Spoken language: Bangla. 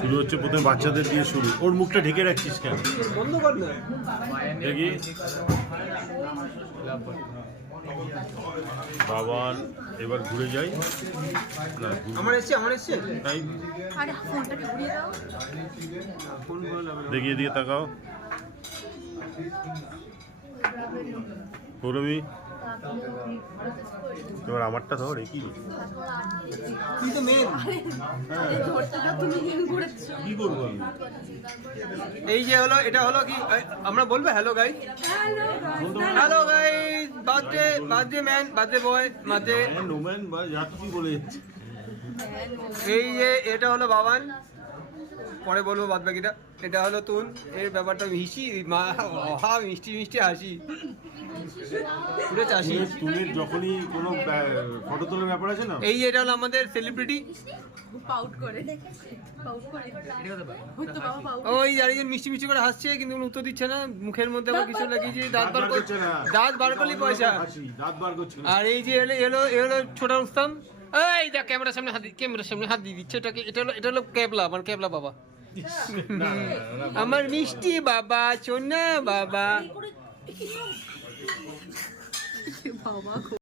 শুরু হচ্ছে প্রথমে বাচ্চাদের দিয়ে শুরু। ওর মুখটা ঢেকে রাখছিস কেন? বন্ধ কর না দেখি বাবান এবার ঘুরে যাই না আমার এসছে তাই আরে ফোনটাকে ঘুরিয়ে দাও। দেখি এদিকে তাকাও পৌরমি এবার আমারটা ধর কি তুই তো মেন আরে ধরতে দাও, তুমি ঘুরেছো। কি করবো আমি? এই যে হলো এটা হলো কি আমরা বলবো hello guys hello guys birthday man birthday boy birthday Noman বা যা তুই বলে যাচ্ছে। এই যে এটা হলো বাবান পরে বলবো বাদ বাকিটা এটা হলো তুন এর ব্যাপারটা মিষ্টি মিষ্টি মিষ্টি হাসি পুরো চাষি তুলের যখনই কোনো ফটো তোলার ব্যাপার আছে না এই যে এটা হলো আমাদের সেলিব্রিটি পাউট করে হয়তো বাবা পাউট ওই আরেকজন মিষ্টি মিষ্টি করে হাসছে কিন্তু কোনো উত্তর দিচ্ছে না মুখের মধ্যে আবার কিছু লাগিয়েছে দাঁত বার করলি পয়সা দাঁত বার করছে না। আর এই যে এলো ছোট রুস্তম এই দেখ ক্যামেরার সামনে হাত দিয়ে দিচ্ছে এটা হলো ক্যাবলা আমার ক্যাবলা বাবা আমার মিষ্টি বাবা সোনা বাবা বাবা